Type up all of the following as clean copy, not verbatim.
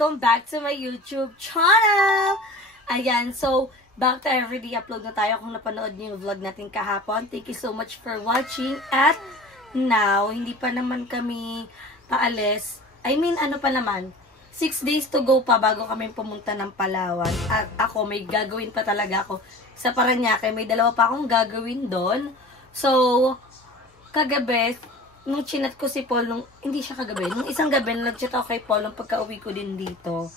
welcome back to my YouTube channel! Ayan, so, back to everyday upload na tayo kung napanood niyo yung vlog natin kahapon. Thank you so much for watching. At now, hindi pa naman kami paalis. I mean, ano pa naman, 6 days to go pa bago kami pumunta ng Palawan. At ako, may gagawin pa talaga ako sa Parañaque. May dalawa pa akong gagawin doon. So, kagabi, nung chinat ko si Paul, hindi siya kagabi, nung isang gabi, nag-chat ako kay Paul nung pagka-uwi ko din dito.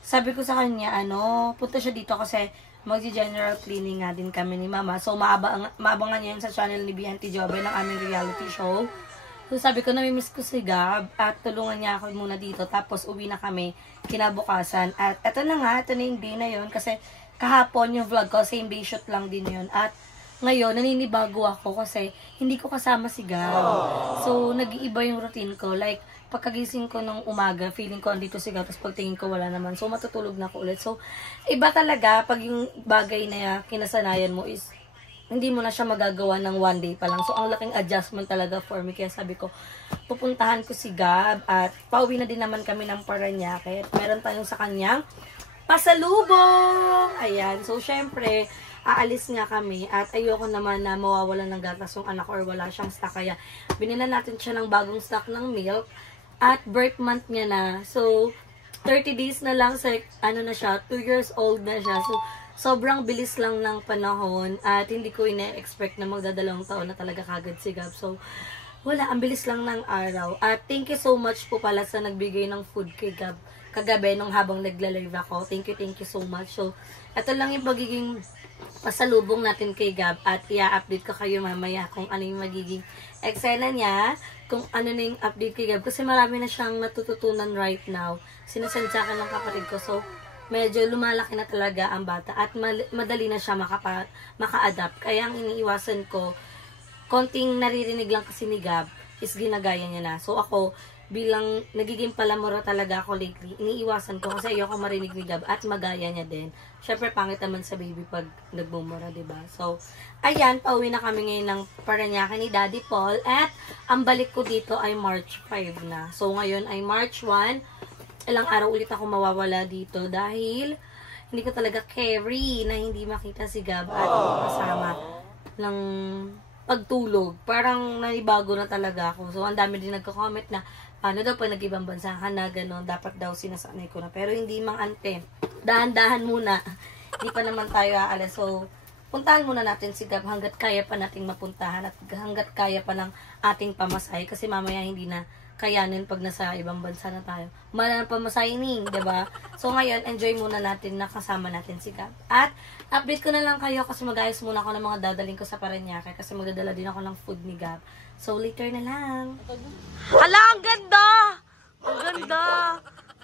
Sabi ko sa kanya, punta siya dito kasi magsi-general cleaning nga din kami ni Mama. So, maabangan niya yun sa channel ni Bianti Jobe ng aming reality show. So, sabi ko, namimiss ko si Gab at tulungan niya ako muna dito. Tapos, uwi na kami kinabukasan. At eto na nga, ito na yung day na yun kasi kahapon yung vlog ko, same day shoot lang din yun. At ngayon, naninibago ako kasi hindi ko kasama si Gab. So, nag-iiba yung routine ko. Like, pagkagising ko nung umaga, feeling ko andito si Gab, tapos pagtingin ko wala naman. So, matutulog na ako ulit. So, iba talaga pag yung bagay na kinasanayan mo is hindi mo na siya magagawa ng one day pa lang. So, ang laking adjustment talaga for me. Kaya sabi ko, pupuntahan ko si Gab at pauwi na din naman kami ng Parañaque. At meron tayong sa kanyang pasalubong! Ayan. So, syempre, aalis nga kami at ayoko naman na mawawalan ng gatas yung anak or wala siyang stock. Kaya binila natin siya ng bagong stock ng milk at birth month niya na. So, 30 days na lang sa, na siya, 2 years old na siya. So, sobrang bilis lang ng panahon at hindi ko ina-expect na magdadalawang taon na talaga kagad si Gab. So, wala, ang bilis lang ng araw. At thank you so much po pala sa nagbigay ng food kay Gab kagabi nung habang nagla-live ako. Thank you so much. So, ito lang yung magiging pasalubong natin kay Gab at i-update ko kayo mamaya kung ano yung magiging eksena niya, kung ano na yung update kay Gab kasi marami na siyang natututunan right now. Sinasensya ka ng kapatid ko, so medyo lumalaki na talaga ang bata at madali na siya maka-adapt. Kaya ang iniiwasan ko, konting naririnig lang kasi ni Gab is ginagaya niya na. So ako, bilang nagiging palamura talaga ako lately, iniiwasan ko kasi ayoko marinig ni Gab at magaya niya din. Syempre, pangit naman sa baby pag nagbumura, diba? So, ayan, pauwi na kami ngayon ng Parañaque ni Daddy Paul at ang balik ko dito ay March 5 na. So, ngayon ay March 1. Ilang araw ulit ako mawawala dito dahil hindi ko talaga carry na hindi makita si Gab at kasama ng pagtulog. Parang nanibago na talaga ako. So, ang dami din nagko-comment na paano daw pag nag-ibang bansa ka na, gano'n, dapat daw sinasanay ko na. Pero hindi mang ante. Dahan-dahan muna. Hindi pa naman tayo aalis. So, puntahan muna natin si Gab hanggat kaya pa nating mapuntahan at hanggat kaya pa ng ating pamasahe. Kasi mamaya hindi na kayanin pag nasa ibang bansa na tayo. Mahal na pamasahe ning, diba? So, ngayon, enjoy muna natin na kasama natin si Gab. At, update ko na lang kayo kasi mag-ayos muna ako ng mga dadaling ko sa Parañaque kasi magdadala din ako ng food ni Gab. So, later na lang. Hala, ang ganda! Ang ganda!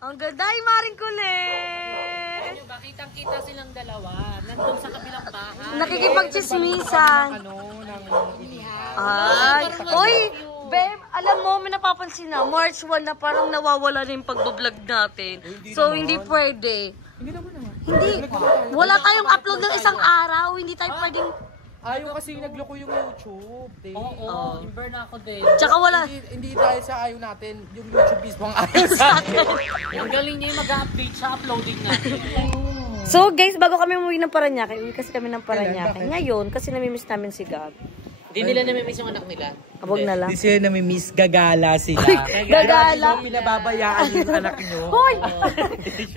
Ang ganda! Ay, Maring Kulit! Kitang-kita silang dalawa. Nandun sa kabilang bahay. Nakikipagchismisan. Ay! Uy! Babe, alam mo, may napapansin na, March 1 na parang nawawala na yung pagbablog natin. So, hindi pwede. Hindi. Wala tayong upload ng isang araw. Hindi tayo pwedeng... Ayaw kasi nagloko yung YouTube. Oo, in-burn ako din. Tsaka wala. Hindi dahil sa ayaw natin, yung YouTube mismo ang ayaw sa atin. Ang galing niya yung mag-update sa uploading natin. So guys, bago kami umuwi ng Parañaque, uwi kasi kami ng Parañaque. Ngayon, kasi namimiss namin si Gab. Hindi nila namimiss yung anak nila. Abog na lang. Hindi sila namimiss, gagala sila. Gagala. Pinababayaan yung anak nyo. Hoy!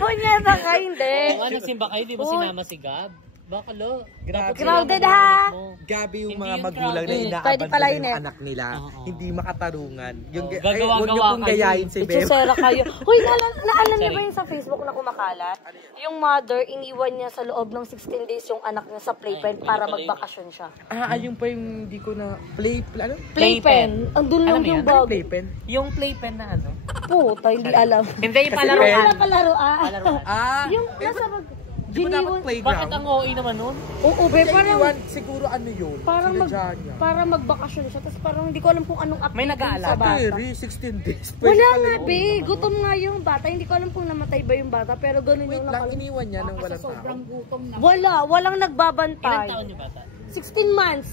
Punyeta ka, hindi. Kung nagsimba kayo, di ba sinama si Gab? Baka lo. Crowded ha! Gabi yung Hindi mga yun magulang na crowded. Pwede pala inaabandon yun yung eh. anak nila. Hindi makatarungan. Yung Gagawa-gawa huwag niyo pong kayo. gayahin si Beb. Itsusera kayo. Hoy, naalam niyo ba yun sa Facebook na kumakalat? Yung mother, iniwan niya sa loob ng 16 days yung anak niya sa playpen para magbakasyon siya. Ayun pa yung hindi ko na ano? Playpen? Andun lang yung bag. Playpen? Yung playpen na ano? Puta, hindi alam. Hindi, yung Kasi palaruan. Palaruan. Yung nasa bag. Di ba dapat playground? Bakit ang OA naman nun? Oo, be, parang siguro ano yun? parang Sinadya niya. para magbakasyon siya. Tapos parang hindi ko alam kung anong update May nag-aalala. sa bata. Terry, 16 days. Wala nga, be. Gutom nga yung bata. Hindi ko alam kung namatay ba yung bata. Pero ganun Wait yung lang, nakal... iniwan niya ng walang tao. Walang nagbabantay. Ilang taon yung bata? 16 months.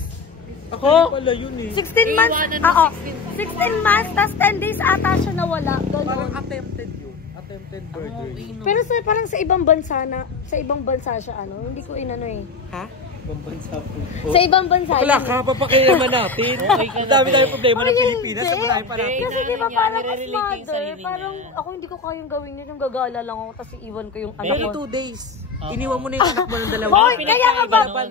Ako pala yun eh. 16 months. Oo. 16 months, tas 10 days ata siya nawala. Parang Ganun. attempted yun. Tempted burger. Pero parang sa ibang bansa siya, hindi ko inano eh. Ha? Ibang bansa po. Sa ibang bansa. Wala ka, papakilaman natin. Ang dami tayong problema ng Pilipinas. Sa marami pa natin. Kasi di ba parang as nire-relate yung mother, sarili parang niya. ako hindi ko kayang gawin yun, yung gagala lang ako, tapos iwan ko yung anak Pero ko. 2 days. Iniwan mo na yung anak mo ng dalawa. Hoy, kaya nga ba?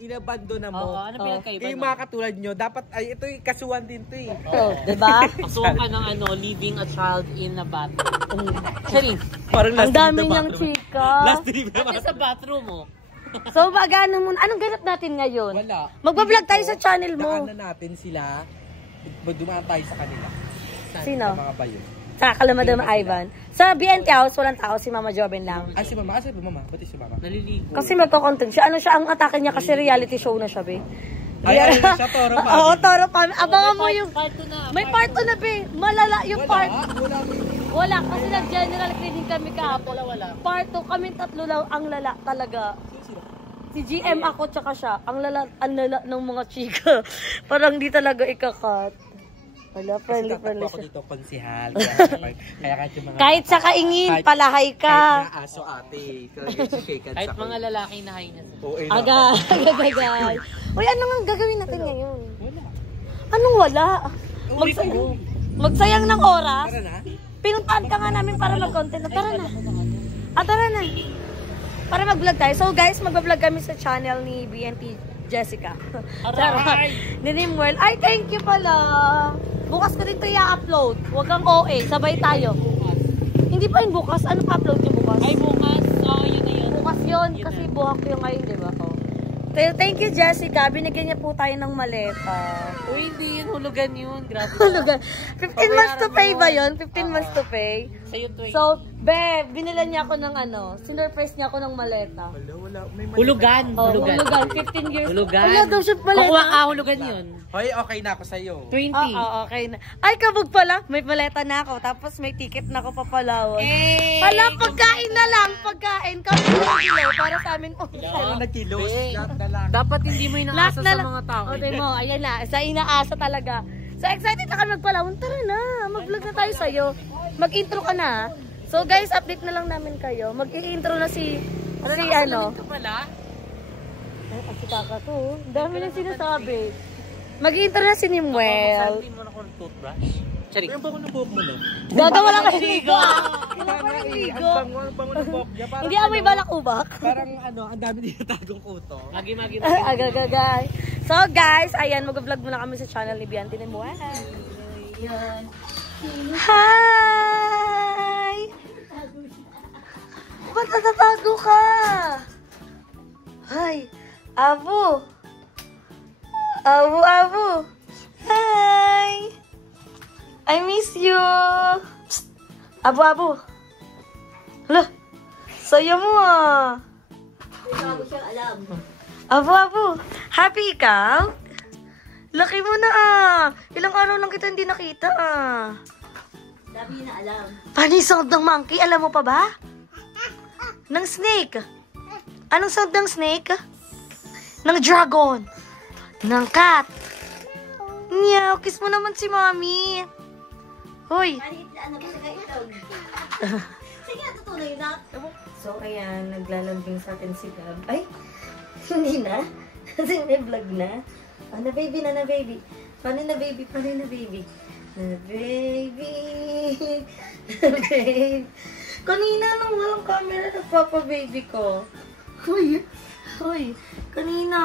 Inabandona mo. Oo, ano pinagkaiba Yung mga katulad nyo, dapat, ay, ito yung kasuhan din to eh. So, diba? Kasuhan ka ng leaving a child in a bathroom. Charing. Parang Ang dami niyang chika. Last trip na Pati sa bathroom mo. So, magano muna. Anong ganap natin ngayon? Wala. Magbablog tayo sa channel mo. Daanan natin sila. Dumaan tayo sa kanila. Sino? Sa mga bayo. Sa Kalamadama Ivan. Sa BNT House, walang tao. Si Mama Joben lang. Ah, si mama. Kasi mama. Pati si mama. Naliligo. Kasi magko-content siya. Ano siya, ang atake niya kasi reality show na siya, be. Ay, siya, Toro Family. Oo, Toro Family. Abangan mo yung... Part 2 na. May part 2 na, be. Malala yung part. Wala. Wala, kasi nag-general cleaning kami kahapon. Wala. Part 2, kami tatlo lang ang lala talaga. Si GM ako, tsaka siya. Ang lala ng mga chika. Parang di talaga ikakat. Wala, friendly Ako siya. dito, konsihal. Kaya kahit yung mga... Kahit sa kaingin, palahay Kahit ka. nga aso ate. Talaga shaken Kahit sa mga lalaki na hay na. Oo, eh, Agad. Uy, ano nga gagawin natin ngayon? Wala. Anong wala? Magsayang ng oras? Tara na. Pinuntahan ka nga namin para mag-content. Tara na. Tara na. Para mag-vlog tayo. So guys, mag-vlog kami sa channel ni BNT Jessica. Aray! Ni Nim World. Ay, thank you pala. Bukas ko din ito i-upload. Huwag kang OA. Sabay tayo. Hindi pa yung bukas. Ano pa-upload yung bukas? Ay, bukas. Yun na yun. Bukas yun. Kasi buhak ko yung ngayon, di ba? Oh. Thank you, Jessica. Binigyan niya po tayo ng maleta. Uy, hindi yun. Hulugan yun. Grabe. Hulugan. 15 months to pay ba yun? 15 months to pay? Sa'yo 20. So, be, binilan niya ako ng sinurprise niya ako ng maleta. Wala. May mali. Hulugan. Oh, Hulugan. hulugan. 15 years. Hulugan. Wala daw siya maleta. Kukuha ka, hulugan yun. Hoy, okay na ako sa'yo. 20. Okay na. Ay, kabog pala. May maleta na ako. Tapos may ticket na ako papalawan. Eh! Hala, pagkain na lang. Pagkain. Kami na kilo para sa amin. Ano na kilos? Lahat na lang. Dapat hindi mo inaasa sa mga tao. Okay mo, ayan na. Sa inaasa talaga. So, excited na kami magpalawon. Tara na. Mag-vlog na tayo sa'yo. Mag-intro ka na. So, guys, update na lang namin kayo. Mag-i-intro na si ano. Ito pala. Ay, si Kaka to. Dami na sinasabi. Mag-i-intro na si Nimwell. Saltin mo na ko ng toothbrush. Charing. Yung bango ng buhok mo, no? Gagawa lang kayo ligo. Kailangan ko ng Ang ligo. bango ng buhok niya. Parang, Hindi amoy balak ubak. parang ang dami dito tagong kuto. Magi. Agagagay. So guys, ayan, mag-vlog muna kami sa channel ni Bianti Nimwell. Hi! Ba't natatago ka? Hi! Abo! Abo! Hi! I miss you! Psst! Abo! Hala! Saya mo ah! Abo! Happy ikaw? Laki mo na ah! Ilang araw lang kita hindi nakita ah! Dami na alam. Paano yung sound ng monkey? Alam mo pa ba? Ng snake. Anong sound ng snake? Ng dragon. Ng cat. Meow, kiss mo naman si Mommy. Hoy. Ano kasi kayo itlog? Sige, tutuloy na. So, ayan, naglalambing sa atin si Gab. Ay, hindi na. Kasi may vlog na. Ah, na baby. Paano na baby? Na baby. Kanina nung walang camera, nagpapa-baby ko. Hoy, kanina.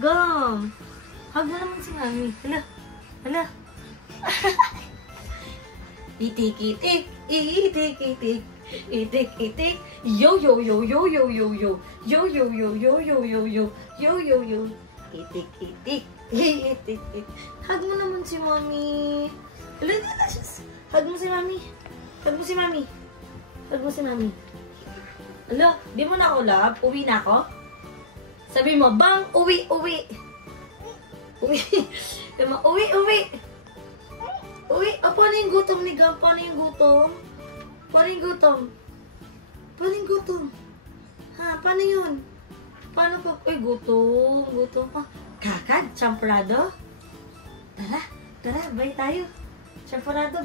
Gam. Hug mo naman si Mami. Hala. Itik. Itik. Yo. Itik. Hug mo naman si Mami. Hug mo si Mami. Ala, di mo na ako love? Uwi na ako? Sabi mo, bang, uwi. Uwi. Ah, paano yung gutom ni Gam? Paano yung gutom? Ha, paano yun? Paano pag... Uy, gutom. Ah, kakad, champurado? Tara, bay tayo. Champurado.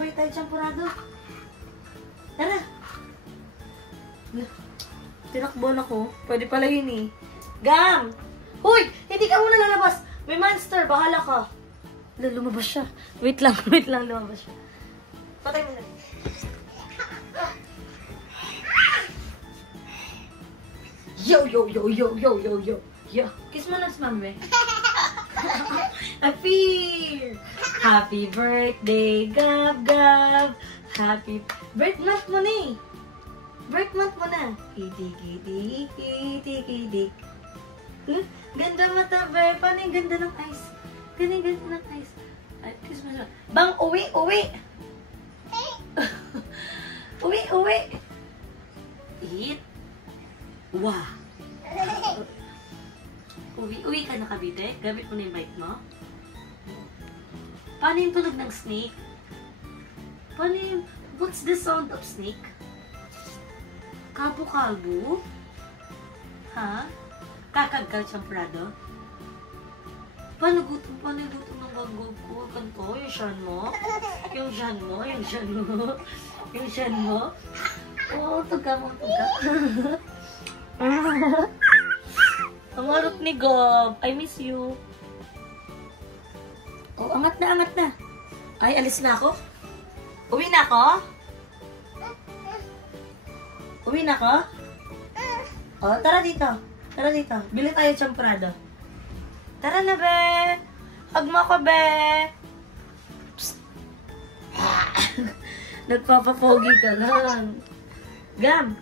Tara. Tinakbuhan ako. Pwede pala yun eh. Gam! Hoy! Hindi ka muna lalabas! May monster! Bahala ka! Lumabas siya. Wait lang, lumabas siya. Patay mo na. Yo! Yo! Kiss mo na si Mami. Happy birthday, Gab! Happy birth month mo na eh. Birth month mo na. Itik. Ganda mata, be. Paano yung ganda ng eyes? Ganda ng eyes. Ay, kiss mo siya. Bang, uwi! Uwi! Eat. Wow. Uwi ka na, Kabite. Gamit mo na yung bite mo. Paano yung tunog ng snake? What's the sound of snake? Kalbo? Ha? Kakagkal champrado? Paano gutom ng banggog ko? Ganto, yung syan mo? Oo, tuga mo. Ang harap ni Gob. I miss you. Oh, angat na. Ay, alis na ako? Uwi na ako? Oh, tara dito. Bili tayo champrado. Tara na, be. Hug mo ko, be. Psst. Nagpapapogi ka lang. Gam.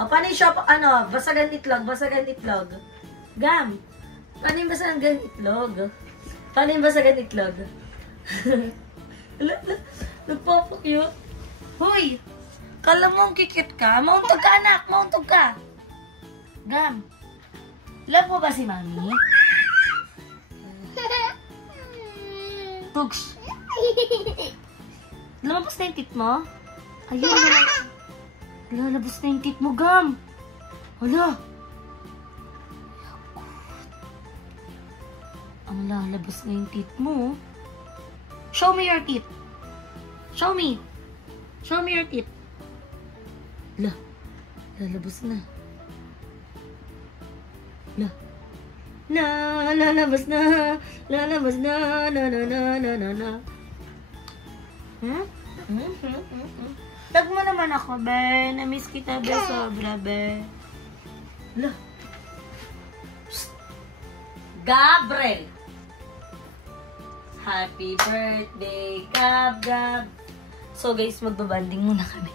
O, paano yung shop? Basagan itlog. Gam. Paano yung basagan itlog? Nagpapakute. Hoy! Kala mo ang kikit ka? Mauntog ka, anak! Mauntog ka! Gam! Love mo ba si Mami? Tugs! Lumabas na yung tit mo? Ayun, lalabas na yung tit mo, Gam! Hala! Ang lalabas na yung tit mo. Show me your teeth. Show me your teeth. Lalabas na. Lalabas na. Tag mo naman ako, be. Namiss kita, be. Sobra, be. Gabriel. Happy birthday, Gab. So guys, magbabanding muna kami.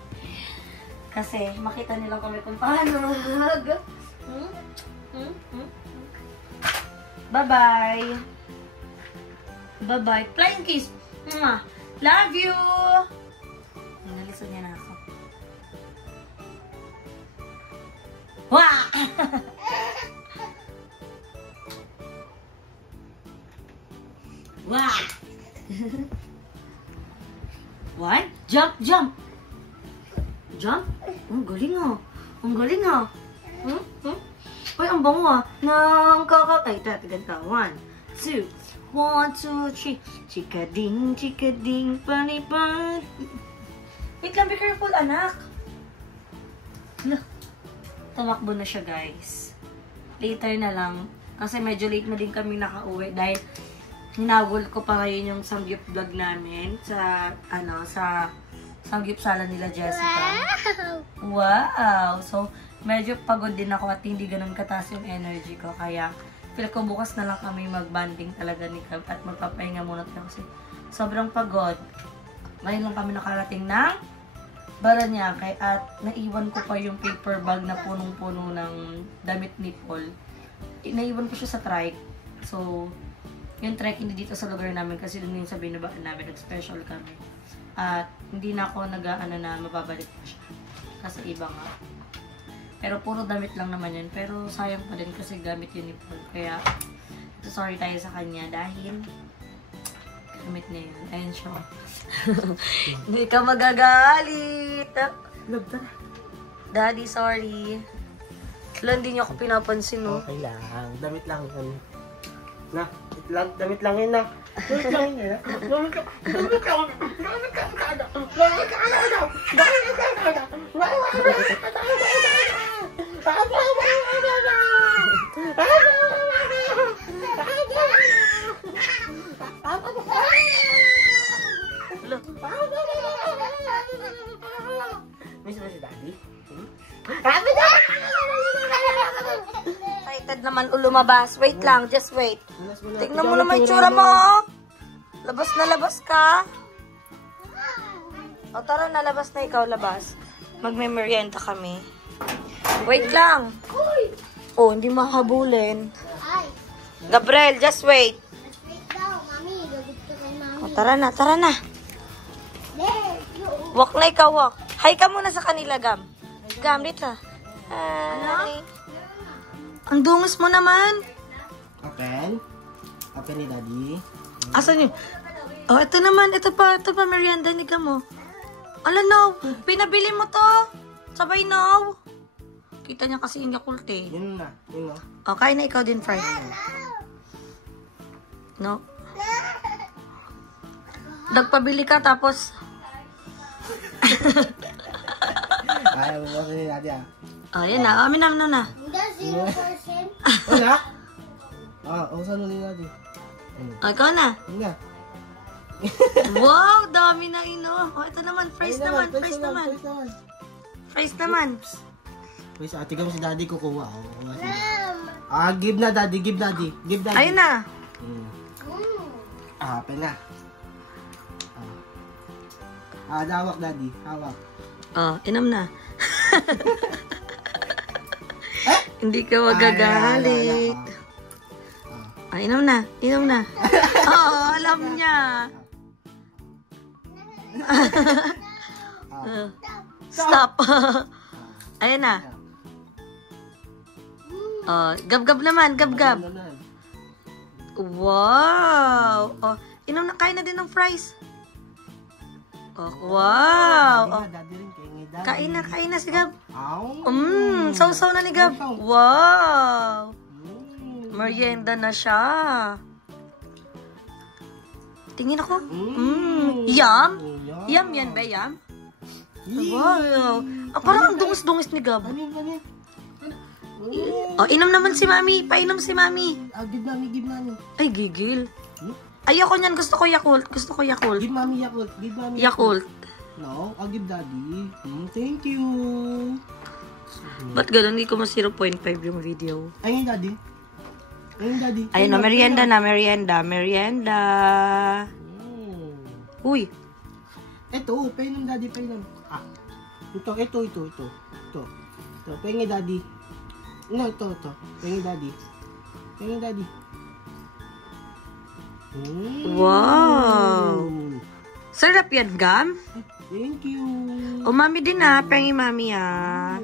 Kasi makita nilang kami kung paano. Bye-bye. Flying kiss. Love you. Nalisod niya na ako. Wah! Wah! What? Jump! Ang galing ah. Uy, ang bango ah. Nang ay, ganta. 1, 2, 3. Chikading, panipad. Wait lang, be careful, anak. Tumakbo na siya, guys. Later na lang. Kasi medyo late na din kami nakauwi dahil hinagol ko pa ngayon yung samgyup vlog namin sa samgyup sala nila Jessica. Wow! So, medyo pagod din ako at hindi ganun kataas yung energy ko. Kaya, feel ko bukas na lang kami mag-banding talaga ni Gab at magpapahinga muna tayo kasi sobrang pagod. Ngayon lang kami nakarating ng Baranyake at naiwan ko pa yung paper bag na punong-puno ng damit ni Paul. Naiwan ko siya sa trike. So, yung trek hindi dito sa lugar namin kasi doon yung sa binabaan namin, nag-special kami. At hindi na ako nag-aano na mababalik pa siya. Kasi iba nga. Pero puro damit lang naman yun. Pero sayang pa din kasi gamit yun ni Paul. Kaya, sorry tayo sa kanya dahil gamit niya yun. Ayun siya. Hindi ka magagalit. Daddy, sorry. Wala, hindi niyo ako pinapansin, no? Okay lang. Damit lang yun. Na, damit lang yun na. Damit lang yun na. Damit lang. Damit lang. Damit lang. Miss mo si Daddy? Excited naman lumabas. Wait lang, just wait. Tignan mo naman yung tsura mo, oh. Labas na labas ka. O tara na, labas na ikaw, labas. Magme-merienda kami. Wait lang. Oh, hindi makahabulin. Ay, Gabriel, just wait. wait daw, mami. Gagit ko kay mami. O tara na, tara na. Let's go. Walk na ikaw, walk. Hi ka muna sa kanila, Gam. Gam, dito. Hi. Ang dungis mo naman. Open. Open ni Daddy. Asan yun? Oh, ito naman. Ito pa merienda ni Gam, oh. Ala, no. Pinabili mo to. Sabay, no. Kita niya kasi yung Yakult, eh. Yun na. Yun na. O, kain na ikaw din, Fry. No? Nagpabili ka, tapos... Ay, buwasan ni Daddy ah. Oh, yan na. Amin na, na. Hindi, 0%. Wala? Usan ni Daddy. O, ikaw na. Yun na. Wow, dami na ino. O, ito naman. Fries naman. Fries naman. Fries naman. Wait, atigan mo si Daddy, kukuha. Kukuha si Daddy. Give na Daddy, give Daddy. Give Daddy. Ayun na. Open na. Hawak Daddy, hawak. Oh, inom na. Hindi ka magagalit. Inom na. Inom na. Oo, alam niya. Stop. Ayan na. Oh, gab-gab naman, gab-gab. Wow. Oh, inom na, kain na din ng fries. Oh, wow. Oh, kain na si Gab. Sausaw na ni Gab. Wow. Merienda na siya. Tingin ako. Yum. Yum yan ba, yum? Wow. Parang ang dungis-dungis ni Gab. Oh, inom naman si Mami. Painom si Mami. Give Mami, give Mami. Ay, gigil. Ayoko niyan. Gusto ko Yakult. Gusto ko Yakult. Give Mami Yakult. Give Mami Yakult. No, I'll give Daddy. Thank you. Ba't ganun? Hindi ko mas 0.5 yung video. Ayun, Daddy. Ayun, Daddy. Ayun na, merienda na, merienda. Merienda. Uy. Ito, painom Daddy, painom. Ito. Pahingi Daddy. No, ito. Pahingi Daddy. Pahingi Daddy. Wow. Sarap yan, Gam. Thank you. O, Mami din ha. Pengi Mami ha.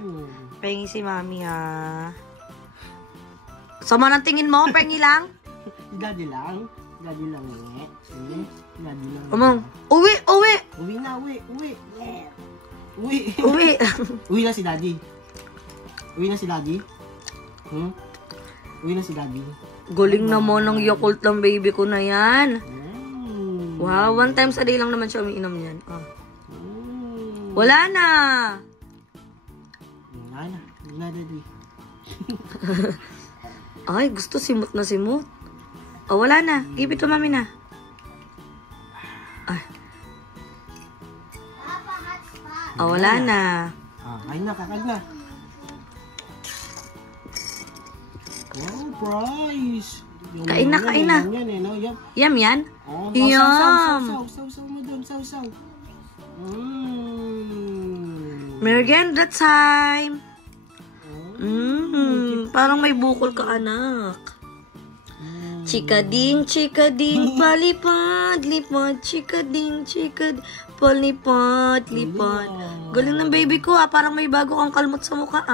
Pengi si Mami ha. Sama ng tingin mo, pengi lang. Daddy lang. Daddy lang eh. Daddy lang. Umong. Uwi. Uwi na. Uwi na si Daddy. Uwi na si Daddy. Uwi na si Daddy. Galing naman ng Yakult ng baby ko na yan. Wow, 1 times a day lang naman siya umiinom yan. Oh. Wala na. Wala na, Daddy. Ay, gusto simot na simot. Oh, wala na. Give it to Mami na. Ay. Oh, wala na. Kain na, kakag na. Oh, prize. Kain na. Yan eh, no? Yum yan? Oh, Yum. Saw mo doon, saw. Merienda time. Parang may bukol ka, anak. Chikading, palipad, lipad. Chikading, palipad, lipad. Galing ng baby ko, parang may bago kang kalmot sa mukha,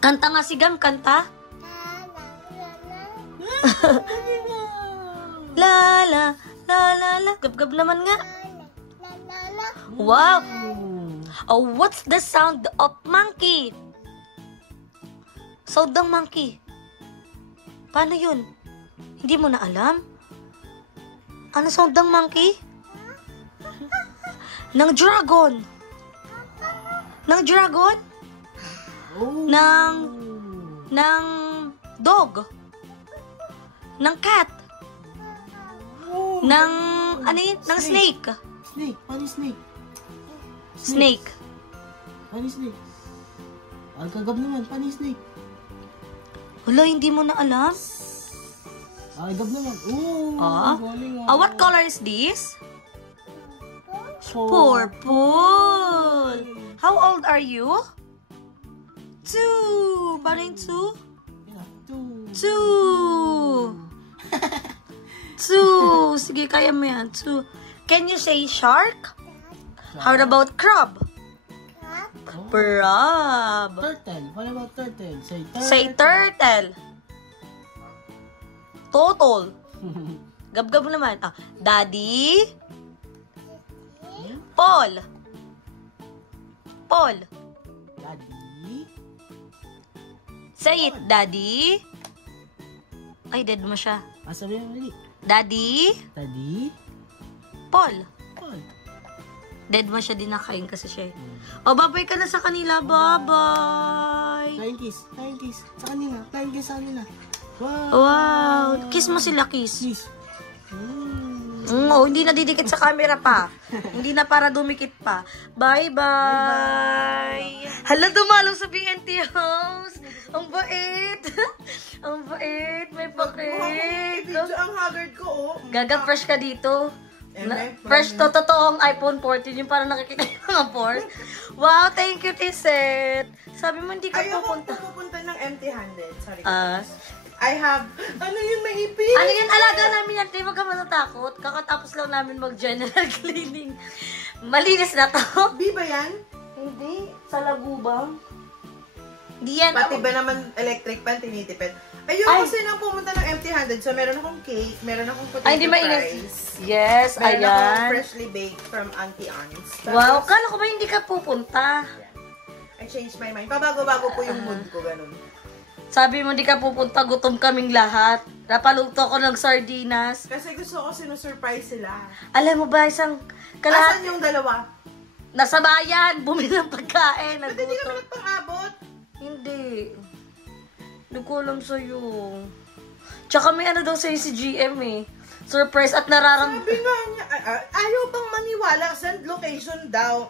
Kanta nga si Gam, kanta. La la la. Gab-gab naman nga. Wow. Oh, what's the sound of monkey? Sound ng monkey. Paano yun? Hindi mo na alam? Ano sound ng monkey? Ng dragon. Ng dragon? Oh. Ng dog. Ng cat. Oh. Ng, ano yun? Ng snake. Snake. Paano snake? Snake. Paano snake? Ang kagab naman. Paano snake? Wala, hindi mo na alam? Agab naman. Oh. Ah? Galing, What color is this? Purple. Purple. How old are you? 2. Paano yung 2? Yeah, 2. Sige, kaya mo yan. 2. Can you say shark? How about crab? Crab. Turtle. What about turtle? Say turtle. Total. Gab-gab naman. Ah, Daddy. Paul. Paul. Daddy. Say it, Daddy. Ay, dead mo siya. Sabi mo ulit. Daddy. Daddy. Paul. Paul. Dead mo siya, dinakain kasi siya. O, babay ka na sa kanila. Bye-bye. Flying kiss. Flying kiss. Sa kanila. Flying kiss sa kanila. Wow. Wow. Kiss mo sila, kiss. Kiss. Oh, hindi na didikit sa camera pa. Hindi na para dumikit pa. Bye-bye. Hala, dumalo sa BNT House. Ang bait. Ang bait. May pakit. Ang haggard ko, oh. Gaga, fresh ka dito. Fresh to, totoong iPhone 14. Yung parang nakikita yung mga pores. Wow, thank you, Tisset. Sabi mo, hindi ka pupunta. Ayoko pupunta ng empty-handed. Sorry. I have, ano yun, may ipin? Ano yun, alaga namin yan. Huwag ka matatakot. Kakatapos lang namin mag-general cleaning. Malinis na to. Di ba yan? Hindi. Sa lagubang. Hindi yan. Pati ba naman electric pan, tinitipid? Ayoko kasi nang pumunta ng empty-handed. So, meron akong cake, meron akong potato Ay, hindi mainit. fries. Yes, Meron akong ayan. freshly baked from Auntie Anne's. Wow, kala ko ba hindi ka pupunta? I changed my mind. Pabago-bago po yung mood ko, ganun. Sabi mo, hindi ka pupunta, gutom kaming lahat. Napaluto ko ng sardinas. Kasi gusto ko sinusurprise sila. Alam mo ba, isang kalahat, Asan yung dalawa? nasa bayan, bumili ng pagkain, Ba't hindi ka nagutom. nagpang-abot? Hindi. Hindi ko alam sa'yo. Tsaka may ano daw sa'yo si GM eh. Surprise at Sabi nga niya, ayaw bang maniwala, send location daw.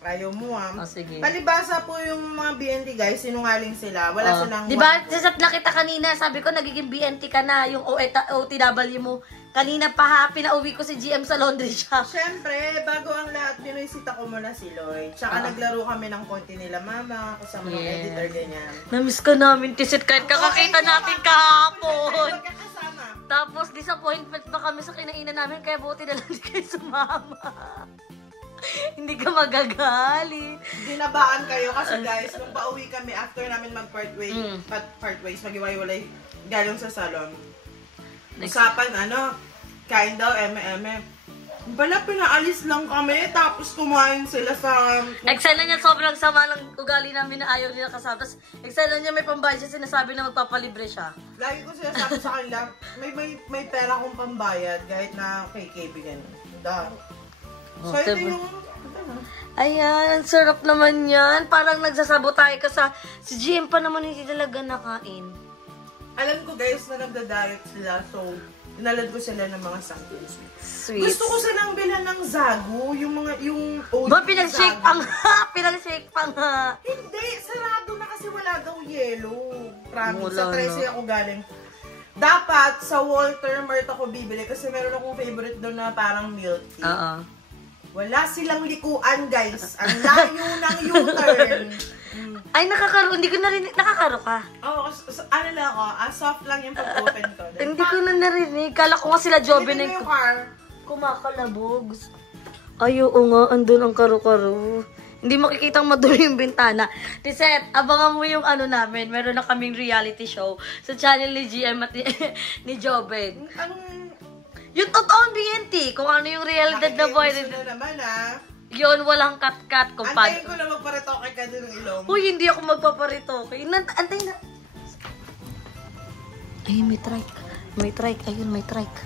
Ayaw mo Oh, sige. Palibasa po yung mga BNT guys, sinungaling sila. Wala silang... Di ba, sasapla kita kanina, sabi ko nagiging BNT ka na, yung OTW mo. Kanina pa ha, pinauwi ko si GM sa laundry shop. Siyempre, bago ang lahat, binisita ko muna si Lloyd. Tsaka naglaro kami ng konti nila mama, kasama ng editor, ganyan. Namiss ka namin, Tisit, kahit kakakita natin kahapon. Magkakasama. Tapos, disappointment pa kami sa kinainan namin, kaya buti na lang di kayo sumama. Hindi ka magagalit. Dinabaan kayo kasi guys, nung pauwi kami after namin mag-part ways, mag-iwalay galing sa salon. Usapan, kain daw, eme-eme. Bala, pinaalis lang kami, tapos kumain sila sa... Excel na niya, sobrang sama ng ugali namin na ayaw nila kasama. Tapos, Excel na niya, may pambayad siya, sinasabi na magpapalibre siya. Lagi ko sinasabi sa kanila, may pera akong pambayad, kahit na kay KB ganun. So, ito yung... Ayan, ang sarap naman yan. Parang nagsasabotay ka sa... Si GM pa naman hindi talaga nakain. Alam ko guys na nagda-diet sila, so inalad ko sila ng mga something sweet. Sweet. Gusto ko silang bilhan ng Zagu, yung oat Ba, pinag-shake Zagu. pa nga. Pinag-shake pa nga. Hindi, sarado na kasi wala daw yellow. Promise, Wala sa Tracy ako galing. Dapat sa Walter Mart ako bibili kasi meron akong favorite doon na parang milk tea. Oo. Wala silang likuan, guys. Ang layo ng U-turn. Ay, nakakaro. Hindi ko narinig. Nakakaro ka. Oo, ano lang ako, soft lang yung pag-open ko. Hindi ko na narinig. Kala ko nga sila Joven Hindi mo yung car. kumakalabog. Ay, oo nga. Andun ang karo-karo. Hindi makikitang madumi yung bintana. Tiset, abangan mo yung namin. Meron na kaming reality show sa channel ni GM at ni Joven. Anong... Yung totoong BNT, kung ano yung realidad na boy. na naman, Yun, walang cut-cut. Antayin ko na magparitoke ka din ng ilong. Uy, hindi ako magpaparito. Okay? Antay na. Ay, may trike. May trike. Ayun, may trike.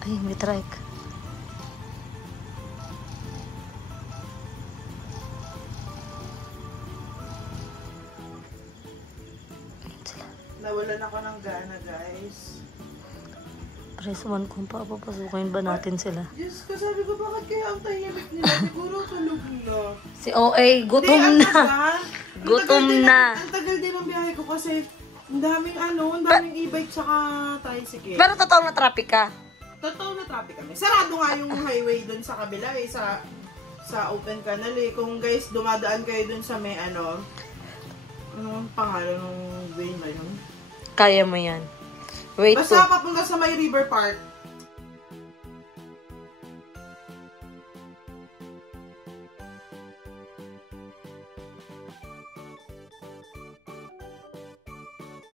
Ay, may trike. Nawalan ako ng gana, guys. Press 1 kung papapasukin ba natin sila. Diyos ko, sabi ko, bakit kaya ang tahimik nila? Siguro tulog nila. Si OA, gutom Hindi, na. Gutom na. Ang tagal din ang biyahe ko kasi ang daming e-bike saka tricycle. Pero totoo na traffic ka. Totoo na traffic kami. Sarado nga yung highway dun sa kabila eh, sa open canal eh. Kung guys, dumadaan kayo dun sa may anong pangalan ng way na yun? Kaya mo yan. Wait Basta papunta sa may River Park.